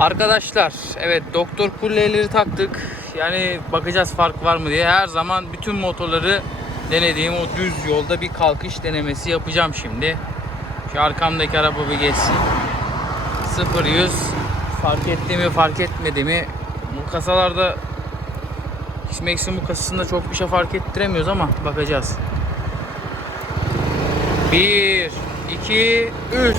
Arkadaşlar evet doktor kulleleri taktık. Yani bakacağız fark var mı diye. Her zaman bütün motorları denediğim o düz yolda bir kalkış denemesi yapacağım şimdi. Şu arkamdaki araba bir geçsin. 0-100 fark etti mi fark etmedi mi? Bu kasalarda X-Max'in bu kasasında çok bir şey fark ettiremiyoruz ama bakacağız. 1 2 3